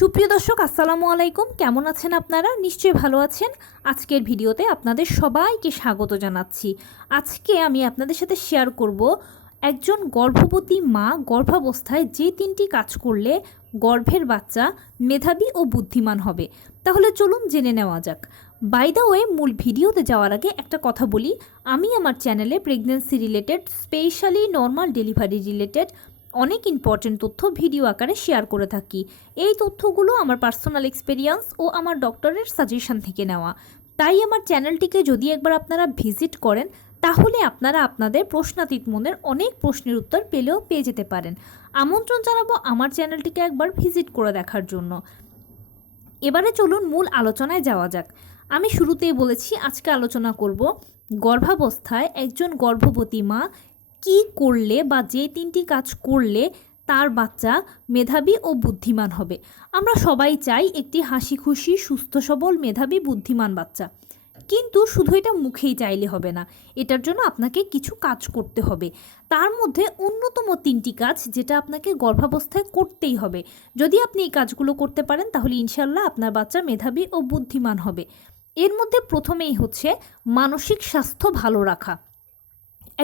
সুপ্রিয় দর্শক আসসালামু আলাইকুম, কেমন আছেন আপনারা? নিশ্চয়ই ভালো আছেন। আজকের ভিডিওতে আপনাদের সবাইকে স্বাগত জানাচ্ছি। আজকে আমি আপনাদের সাথে শেয়ার করব একজন গর্ভবতী মা গর্ভাবস্থায় যে 3টি কাজ করলে গর্ভের বাচ্চা মেধাবী ও বুদ্ধিমান হবে। তাহলে চলুন জেনে নেওয়া যাক। বাই দ্য ওয়ে, মূল ভিডিওতে যাওয়ার আগে একটা কথা বলি, আমি আমার চ্যানেলে pregnancy related, specially normal delivery related অনেক ইম্পর্টেন্ট তথ্য ভিডিও আকারে শেয়ার করে থাকি। এই তথ্যগুলো আমার পার্সোনাল এক্সপেরিয়েন্স ও আমার ডক্টরের সাজেশন থেকে নেওয়া। তাই আমার চ্যানেলটিকে যদি একবার আপনারা ভিজিট করেন, তাহলে আপনারা আপনাদের প্রশ্নাতীত মনের অনেক প্রশ্নের উত্তর পেয়ে যেতে পারেন। আমন্ত্রণ জানাবো আমার চ্যানেলটিকে একবার ভিজিট করে দেখার জন্য। এবারে চলুন মূল আলোচনায় যাওয়া যাক। আমি শুরুতেই বলেছি আজকে আলোচনা করব গর্ভাবস্থায় একজন গর্ভবতী মা কি করলে বা যে 3টি কাজ করলে তার বাচ্চা মেধাবী ও বুদ্ধিমান হবে। আমরা সবাই চাই একটি হাসি খুশি, সুস্থ সবল, মেধাবী, বুদ্ধিমান বাচ্চা। কিন্তু শুধু এটা মুখেই চাইলে হবে না, এটার জন্য আপনাকে কিছু কাজ করতে হবে। তার মধ্যে অন্যতম 3টি কাজ যেটা আপনাকে গর্ভাবস্থায় করতেই হবে। যদি আপনি এই কাজগুলো করতে পারেন তাহলে ইনশাল্লাহ আপনার বাচ্চা মেধাবী ও বুদ্ধিমান হবে। এর মধ্যে প্রথমেই হচ্ছে মানসিক স্বাস্থ্য ভালো রাখা।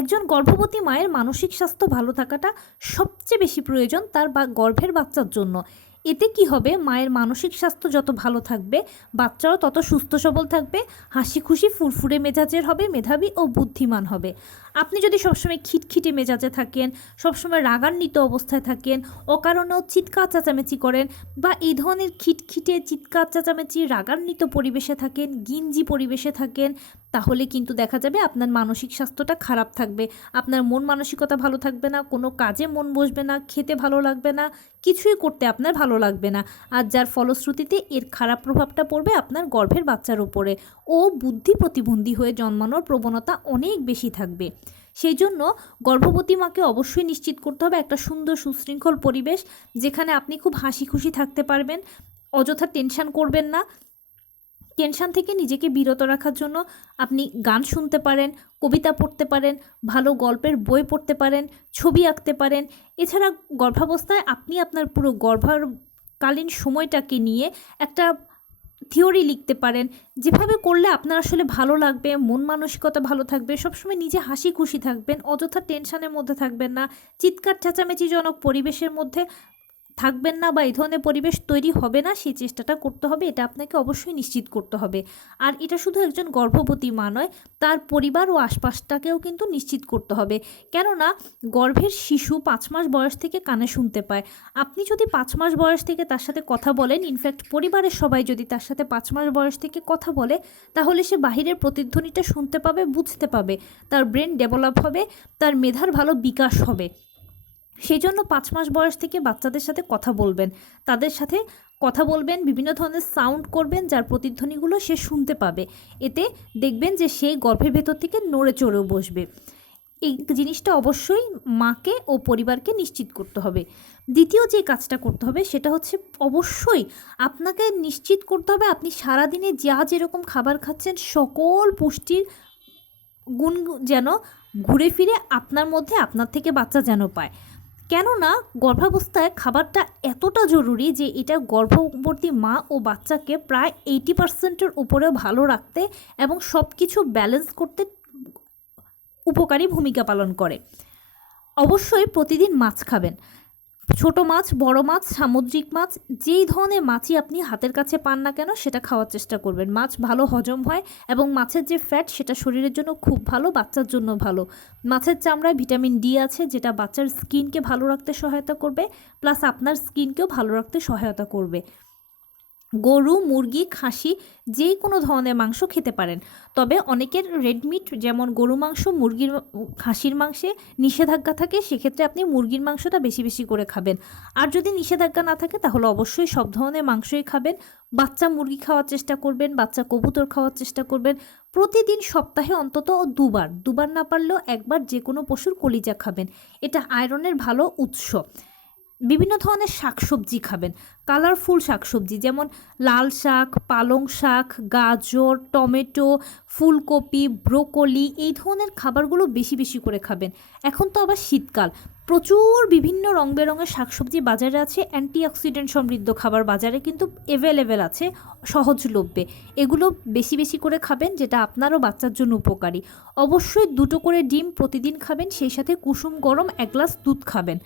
একজন গর্ভবতী মায়ের মানসিক স্বাস্থ্য ভালো থাকাটা সবচেয়ে বেশি প্রয়োজন তার গর্ভের বাচ্চার জন্য। এতে কি হবে, মায়ের মানসিক স্বাস্থ্য যত ভালো থাকবে বাচ্চাও তত সুস্থ সবল থাকবে, হাসি খুশি ফুরফুরে মেজাজের হবে, মেধাবী ও বুদ্ধিমান হবে। আপনি যদি সবসময় খিটখিটে মেজাজে থাকেন, সবসময় রাগান্বিত অবস্থায় থাকেন, অকারণেও চিৎকার চেঁচামেচি করেন, বা এই ধরনের খিটখিটে চিৎকার চেঁচামেচি রাগান্বিত পরিবেশে থাকেন, গিঞ্জি পরিবেশে থাকেন, তাহলে কিন্তু দেখা যাবে আপনার মানসিক স্বাস্থ্যটা খারাপ থাকবে। আপনার মন মানসিকতা ভালো থাকবে না, কোনো কাজে মন বসবে না, খেতে ভালো লাগবে না, কিছুই করতে আপনার ভালো লাগবে না। আর যার ফলশ্রুতিতে এর খারাপ প্রভাবটা পড়বে আপনার গর্ভের বাচ্চার উপরে। ও বুদ্ধি প্রতিবন্ধী হয়ে জন্মানোর প্রবণতা অনেক বেশি থাকবে। সেই জন্য গর্ভবতী মাকে অবশ্যই নিশ্চিত করতে হবে একটা সুন্দর সুশৃঙ্খল পরিবেশ, যেখানে আপনি খুব হাসি খুশি থাকতে পারবেন, অযথা টেনশন করবেন না। টেনশন থেকে নিজেকে বিরত রাখার জন্য আপনি গান শুনতে পারেন, কবিতা পড়তে পারেন, ভালো গল্পের বই পড়তে পারেন, ছবি আঁকতে পারেন। এছাড়া গর্ভাবস্থায় আপনি আপনার পুরো গর্ভকালীন সময়টাকে নিয়ে একটা থিওরি লিখতে পারেন, যেভাবে করলে আপনার আসলে ভালো লাগবে, মন মানসিকতা ভালো থাকবে, সবসময় নিজে হাসি খুশি থাকবেন, অযথা টেনশনের মধ্যে থাকবেন না, চিৎকার চেঁচামেচিজনক পরিবেশের মধ্যে থাকবেন না, বা এই ধরনের পরিবেশ তৈরি হবে না, সেই চেষ্টাটা করতে হবে। এটা আপনাকে অবশ্যই নিশ্চিত করতে হবে। আর এটা শুধু একজন গর্ভবতী মা নয়, তার পরিবার ও আশপাশটাকেও কিন্তু নিশ্চিত করতে হবে। কেননা গর্ভের শিশু 5 মাস বয়স থেকে কানে শুনতে পায়। আপনি যদি 5 মাস বয়স থেকে তার সাথে কথা বলেন, ইনফ্যাক্ট পরিবারের সবাই যদি তার সাথে 5 মাস বয়স থেকে কথা বলে, তাহলে সে বাহিরের প্রতিধ্বনিটা শুনতে পাবে, বুঝতে পাবে, তার ব্রেন ডেভেলপ হবে, তার মেধার ভালো বিকাশ হবে। সেই জন্য 5 মাস বয়স থেকে বাচ্চাদের সাথে কথা বলবেন, তাদের সাথে কথা বলবেন, বিভিন্ন ধরনের সাউন্ড করবেন যার প্রতিধ্বনিগুলো সে শুনতে পাবে। এতে দেখবেন যে সে গর্ভের ভেতর থেকে নড়ে চড়েও বসবে। এই জিনিসটা অবশ্যই মাকে ও পরিবারকে নিশ্চিত করতে হবে। দ্বিতীয় যে কাজটা করতে হবে সেটা হচ্ছে অবশ্যই আপনাকে নিশ্চিত করতে হবে আপনি সারাদিনে যা যেরকম খাবার খাচ্ছেন সকল পুষ্টির গুণ যেন ঘুরে ফিরে আপনার মধ্যে, আপনার থেকে বাচ্চা যেন পায়। কেননা গর্ভাবস্থায় খাবারটা এতটা জরুরি যে এটা গর্ভবতী মা ও বাচ্চাকে প্রায় 80%-এর উপরেও ভালো রাখতে এবং সব কিছু ব্যালেন্স করতে উপকারী ভূমিকা পালন করে। অবশ্যই প্রতিদিন মাছ খাবেন, ছোট মাছ, বড় মাছ, সামুদ্রিক মাছ, যেই ধরনের মাছই আপনি হাতের কাছে পান না কেন সেটা খাওয়ার চেষ্টা করবেন। মাছ ভালো হজম হয় এবং মাছের যে ফ্যাট সেটা শরীরের জন্য খুব ভালো, বাচ্চার জন্য ভালো। মাছের চামড়ায় ভিটামিন ডি আছে, যেটা বাচ্চার স্কিনকে ভালো রাখতে সহায়তা করবে, প্লাস আপনার স্কিনকেও ভালো রাখতে সহায়তা করবে। গরু, মুরগি, খাসি যে কোনো ধরনের মাংস খেতে পারেন, তবে অনেকের রেড মিট যেমন গরু মাংস, মুরগির, খাসির মাংসে নিষেধাজ্ঞা থাকে, সেক্ষেত্রে আপনি মুরগির মাংসটা বেশি বেশি করে খাবেন। আর যদি নিষেধাজ্ঞা না থাকে তাহলে অবশ্যই সব ধরনের মাংসই খাবেন। বাচ্চা মুরগি খাওয়ার চেষ্টা করবেন, বাচ্চা কবুতর খাওয়ার চেষ্টা করবেন। প্রতিদিন সপ্তাহে অন্তত দুবার না পারলেও একবার যে কোনো পশুর কলিজা খাবেন, এটা আয়রনের ভালো উৎস। বিভিন্ন ধরনের শাকসবজি খাবেন, কালারফুল শাকসবজি, যেমন লাল শাক, পালং শাক, গাজর, টমেটো, ফুলকপি, ব্রোকলি, এই ধরনের খাবারগুলো বেশি বেশি করে খাবেন। এখন তো আবার শীতকাল, প্রচুর বিভিন্ন রং বেরঙের শাকসবজি বাজারে আছে, অ্যান্টিঅক্সিডেন্ট সমৃদ্ধ খাবার বাজারে কিন্তু অ্যাভেলেবেল আছে সহজলভ্যে। এগুলো বেশি বেশি করে খাবেন, যেটা আপনারও বাচ্চার জন্য উপকারী। অবশ্যই 2টো করে ডিম প্রতিদিন খাবেন, সেই সাথে কুসুম গরম 1 গ্লাস দুধ খাবেন।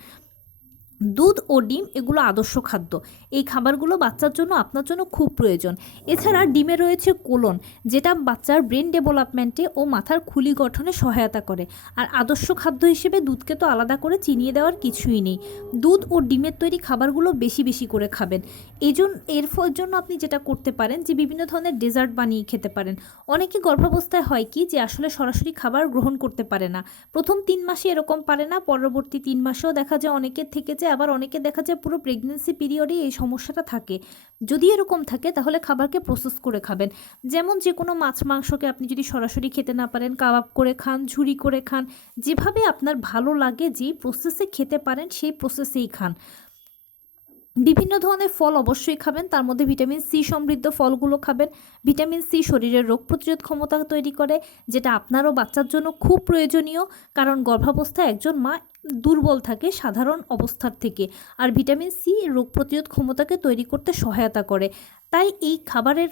দুধ ও ডিম এগুলো আদর্শ খাদ্য। এই খাবারগুলো বাচ্চার জন্য, আপনার জন্য খুব প্রয়োজন। এছাড়া ডিমে রয়েছে কোলন, যেটা বাচ্চার ব্রেন ডেভেলপমেন্টে ও মাথার খুলি গঠনে সহায়তা করে। আর আদর্শ খাদ্য হিসেবে দুধকে তো আলাদা করে চিনিয়ে দেওয়ার কিছুই নেই। দুধ ও ডিমের তৈরি খাবারগুলো বেশি বেশি করে খাবেন। এর জন্য আপনি যেটা করতে পারেন যে বিভিন্ন ধরনের ডেজার্ট বানিয়ে খেতে পারেন। অনেকে গর্ভাবস্থায় হয় কি যে আসলে সরাসরি খাবার গ্রহণ করতে পারে না। প্রথম 3 মাসে এরকম পারে না, পরবর্তী 3 মাসেও দেখা যায় অনেকের থেকে যায়, আবার অনেকে দেখা যায় পুরো প্রেগনেন্সি পিরিয়ডে এই সমস্যাটা থাকে। যদি এরকম থাকে তাহলে খাবারকে প্রসেস করে খাবেন। যেমন যে কোনো মাছ মাংসকে আপনি যদি সরাসরি খেতে না পারেন, কাবাব করে খান, ঝুরি করে খান, যেভাবে আপনার ভালো লাগে, যেই প্রসেসে খেতে পারেন সেই প্রসেসেই খান। বিভিন্ন ধরনের ফল অবশ্যই খাবেন, তার মধ্যে ভিটামিন সি সমৃদ্ধ ফলগুলো খাবেন। ভিটামিন সি শরীরের রোগ প্রতিরোধ ক্ষমতা তৈরি করে, যেটা আপনারও বাচ্চার জন্য খুব প্রয়োজনীয়, কারণ গর্ভাবস্থায় একজন মা দুর্বল থাকে সাধারণ অবস্থার থেকে, আর ভিটামিন সি রোগ প্রতিরোধ ক্ষমতাকে তৈরি করতে সহায়তা করে। তাই এই খাবারের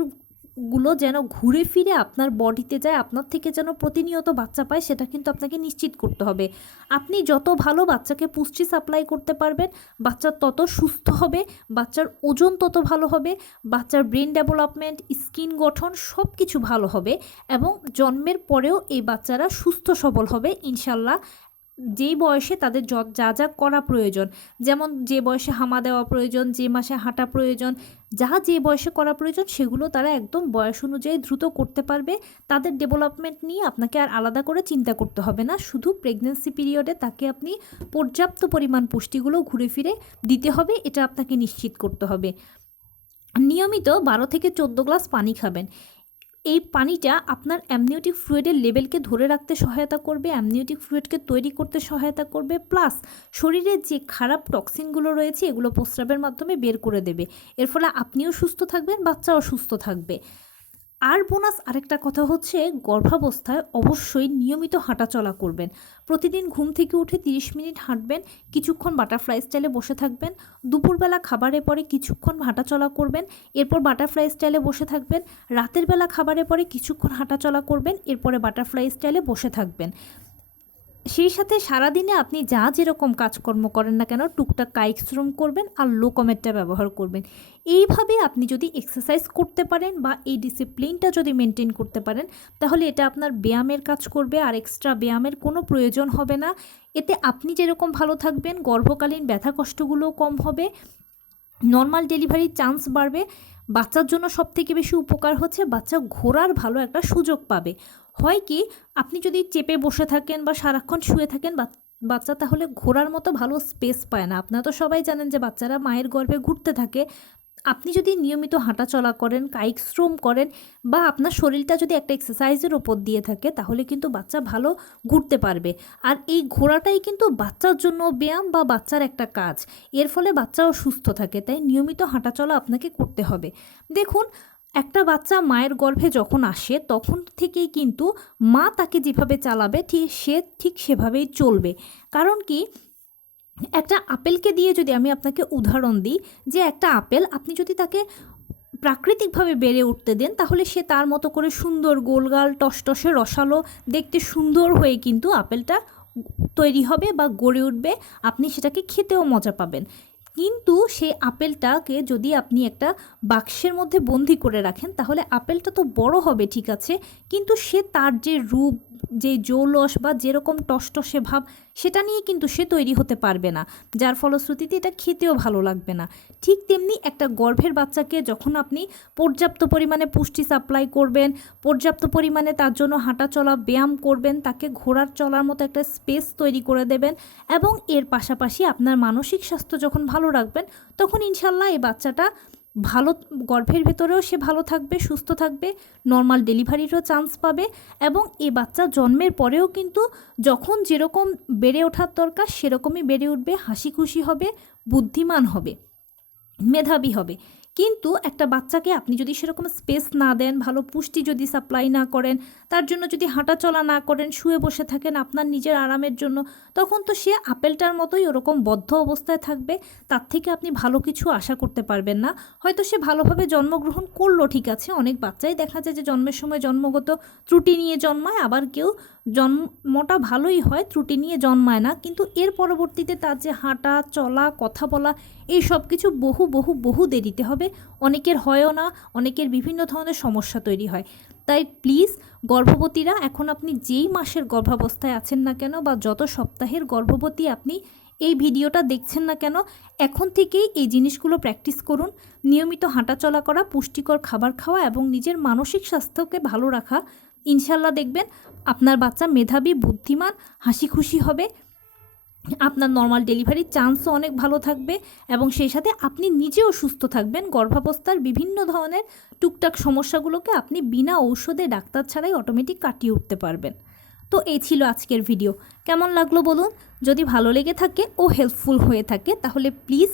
গুলো যেন ঘুরে ফিরে আপনার বডিতে যায়, আপনার থেকে যেন প্রতিনিয়ত বাচ্চা পায়, সেটা কিন্তু আপনাকে নিশ্চিত করতে হবে। আপনি যত ভালো বাচ্চাকে পুষ্টি সাপ্লাই করতে পারবেন, বাচ্চা তত সুস্থ হবে, বাচ্চার ওজন তত ভালো হবে, বাচ্চার ব্রেন ডেভেলপমেন্ট, স্কিন গঠন সব কিছু ভালো হবে, এবং জন্মের পরেও এই বাচ্চারা সুস্থ সবল হবে ইনশাল্লাহ। যেই বয়সে তাদের যা যা করা প্রয়োজন, যেমন যে বয়সে হামা দেওয়া প্রয়োজন, যে মাসে হাঁটা প্রয়োজন, যে বয়সে করা প্রয়োজন, সেগুলো তারা একদম বয়স অনুযায়ী দ্রুত করতে পারবে। তাদের ডেভেলপমেন্ট নিয়ে আপনাকে আর আলাদা করে চিন্তা করতে হবে না। শুধু প্রেগনেন্সি পিরিয়ডে তাকে আপনি পর্যাপ্ত পরিমাণ পুষ্টিগুলো ঘুরে ফিরে দিতে হবে, এটা আপনাকে নিশ্চিত করতে হবে। নিয়মিত 12 থেকে 14 গ্লাস পানি খাবেন। এই পানিটা আপনার অ্যামনিওটিক ফ্লুইডের লেভেলকে ধরে রাখতে সহায়তা করবে, অ্যামনিওটিক ফ্লুইডকে তৈরি করতে সহায়তা করবে, প্লাস শরীরের যে খারাপ টক্সিনগুলো রয়েছে এগুলো প্রস্রাবের মাধ্যমে বের করে দেবে। এর ফলে আপনিও সুস্থ থাকবেন, বাচ্চাও সুস্থ থাকবে। আর বোনাস আরেকটা কথা হচ্ছে, গর্ভাবস্থায় অবশ্যই নিয়মিত হাঁটাচলা করবেন। প্রতিদিন ঘুম থেকে উঠে 30 মিনিট হাঁটবেন, কিছুক্ষণ বাটারফ্লাই স্টাইলে বসে থাকবেন, দুপুরবেলা খাবারের পরে কিছুক্ষণ হাঁটাচলা করবেন, এরপর বাটারফ্লাই স্টাইলে বসে থাকবেন, রাতের বেলা খাবারের পরে কিছুক্ষণ হাঁটাচলা করবেন, এরপরে বাটারফ্লাই স্টাইলে বসে থাকবেন। সেই সাথে সারাদিনে আপনি যেরকম কাজকর্ম করেন না কেন, টুকটাক কায়িক শ্রম করবেন আর লো কমেটটা ব্যবহার করবেন। এইভাবে আপনি যদি এক্সারসাইজ করতে পারেন বা এই ডিসিপ্লিনটা যদি মেনটেন করতে পারেন, তাহলে এটা আপনার ব্যায়ামের কাজ করবে, আর এক্সট্রা ব্যায়ামের কোনো প্রয়োজন হবে না। এতে আপনি যেরকম ভালো থাকবেন, গর্ভকালীন ব্যথা কষ্টগুলোও কম হবে, নর্মাল ডেলিভারির চান্স বাড়বে। বাচ্চার জন্য সবথেকে বেশি উপকার হচ্ছে, বাচ্চা ঘোরার ভালো একটা সুযোগ পাবে। হয় কি, আপনি যদি চেপে বসে থাকেন বা সারাক্ষণ শুয়ে থাকেন, বাচ্চা তাহলে ঘোরার মতো ভালো স্পেস পায় না। আপনারা তো সবাই জানেন যে বাচ্চারা মায়ের গর্ভে ঘুরতে থাকে। আপনি যদি নিয়মিত হাঁটাচলা করেন, কায়িক শ্রম করেন, বা আপনার শরীরটা যদি একটা এক্সারসাইজের ওপর দিয়ে থাকে, তাহলে কিন্তু বাচ্চা ভালো ঘুরতে পারবে। আর এই ঘোরাটাই কিন্তু বাচ্চার জন্য ব্যায়াম বা বাচ্চার একটা কাজ। এর ফলে বাচ্চাও সুস্থ থাকে, তাই নিয়মিত হাঁটাচলা আপনাকে করতে হবে। দেখুন, একটা বাচ্চা মায়ের গর্ভে যখন আসে তখন থেকেই কিন্তু মা তাকে যেভাবে চালাবে সে ঠিক সেভাবেই চলবে। কারণ কি, একটা আপেলকে দিয়ে যদি আমি আপনাকে উদাহরণ দিই, যে একটা আপেল আপনি যদি তাকে প্রাকৃতিকভাবে বেড়ে উঠতে দেন, তাহলে সে তার মতো করে সুন্দর গোলগাল টসটসে রসালো দেখতে সুন্দর হয়ে কিন্তু আপেলটা তৈরি হবে বা গড়ে উঠবে, আপনি সেটাকে খেতেও মজা পাবেন। কিন্তু সেই আপেলটাকে যদি আপনি একটা বাক্সের মধ্যে বন্দি করে রাখেন, তাহলে আপেলটা তো বড় হবে ঠিক আছে, কিন্তু সে তার যে রূপ, যে জৌলস বা যেরকম টসটসে ভাব, সেটা নিয়ে কিন্তু সে তৈরি হতে পারবে না, যার ফলশ্রুতিতে এটা খেতেও ভালো লাগবে না। ঠিক তেমনি একটা গর্ভের বাচ্চাকে যখন আপনি পর্যাপ্ত পরিমাণে পুষ্টি সাপ্লাই করবেন, পর্যাপ্ত পরিমাণে তার জন্য হাঁটাচলা ব্যায়াম করবেন, তাকে ঘোরার চলার মতো একটা স্পেস তৈরি করে দেবেন, এবং এর পাশাপাশি আপনার মানসিক স্বাস্থ্য যখন ভালো রাখবেন, তখন ইনশাল্লাহ এই বাচ্চাটা ভালো, গর্ভের ভেতরেও সে ভালো থাকবে, সুস্থ থাকবে, নর্মাল ডেলিভারিরও চান্স পাবে, এবং এই বাচ্চা জন্মের পরেও কিন্তু যখন যেরকম বেড়ে ওঠার দরকার সেরকমই বেড়ে উঠবে, হাসি খুশি হবে, বুদ্ধিমান হবে, মেধাবী হবে। কিন্তু একটা বাচ্চাকে আপনি যদি সেরকম স্পেস না দেন, ভালো পুষ্টি যদি সাপ্লাই না করেন, তার জন্য যদি হাঁটাচলা না করেন, শুয়ে বসে থাকেন আপনার নিজের আরামের জন্য, তখন তো সে আপেলটার মতোই ওরকম বদ্ধ অবস্থায় থাকবে। তার থেকে আপনি ভালো কিছু আশা করতে পারবেন না। হয়তো সে ভালোভাবে জন্মগ্রহণ করলো, ঠিক আছে, অনেক বাচ্চাই দেখা যায় যে জন্মের সময় জন্মগত ত্রুটি নিয়ে জন্মায়, আবার কেউ জন্মটা ভালোই হয়, ত্রুটি নিয়ে জন্মায় না, কিন্তু এর পরবর্তীতে তার যে হাঁটা চলা কথা বলা এই সব কিছু বহু বহু বহু দেরিতে হবে। অনেকের হয়ও না, অনেকের বিভিন্ন ধরনের সমস্যা তৈরি হয়। তাই প্লিজ গর্ভবতীরা, এখন আপনি যেই মাসের গর্ভাবস্থায় আছেন না কেন বা যত সপ্তাহের গর্ভবতী আপনি এই ভিডিওটা দেখছেন না কেন, এখন থেকেই এই জিনিসগুলো প্র্যাকটিস করুন। নিয়মিত হাঁটাচলা করা, পুষ্টিকর খাবার খাওয়া এবং নিজের মানসিক স্বাস্থ্যকে ভালো রাখা। ইনশাল্লাহ দেখবেন আপনার বাচ্চা মেধাবী, বুদ্ধিমান, হাসি খুশি হবে, আপনার নর্মাল ডেলিভারির চান্সও অনেক ভালো থাকবে এবং সেই সাথে আপনি নিজেও সুস্থ থাকবেন। গর্ভাবস্থার বিভিন্ন ধরনের টুকটাক সমস্যাগুলোকে আপনি বিনা ঔষধে, ডাক্তার ছাড়াই অটোমেটিক কাটিয়ে উঠতে পারবেন। তো এই ছিল আজকের ভিডিও। কেমন লাগলো বলুন? যদি ভালো লেগে থাকে ও হেল্পফুল হয়ে থাকে তাহলে প্লিজ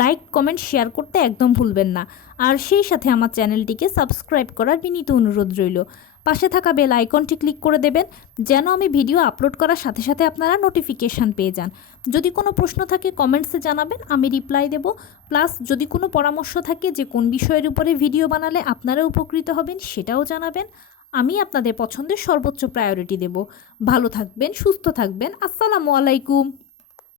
লাইক, কমেন্ট, শেয়ার করতে একদম ভুলবেন না। আর সেই সাথে আমার চ্যানেলটিকে সাবস্ক্রাইব করার বিনীত অনুরোধ রইল। পাশে থাকা বেল আইকনটি ক্লিক করে দেবেন যেন আমি ভিডিও আপলোড করার সাথে সাথে আপনারা নোটিফিকেশান পেয়ে যান। যদি কোনো প্রশ্ন থাকে কমেন্টসে জানাবেন, আমি রিপ্লাই দেব। প্লাস যদি কোনো পরামর্শ থাকে যে কোন বিষয়ের উপরে ভিডিও বানালে আপনারা উপকৃত হবেন সেটাও জানাবেন। আমি আপনাদের পছন্দের সর্বোচ্চ প্রায়োরিটি দেব। ভালো থাকবেন, সুস্থ থাকবেন। আসসালামু আলাইকুম।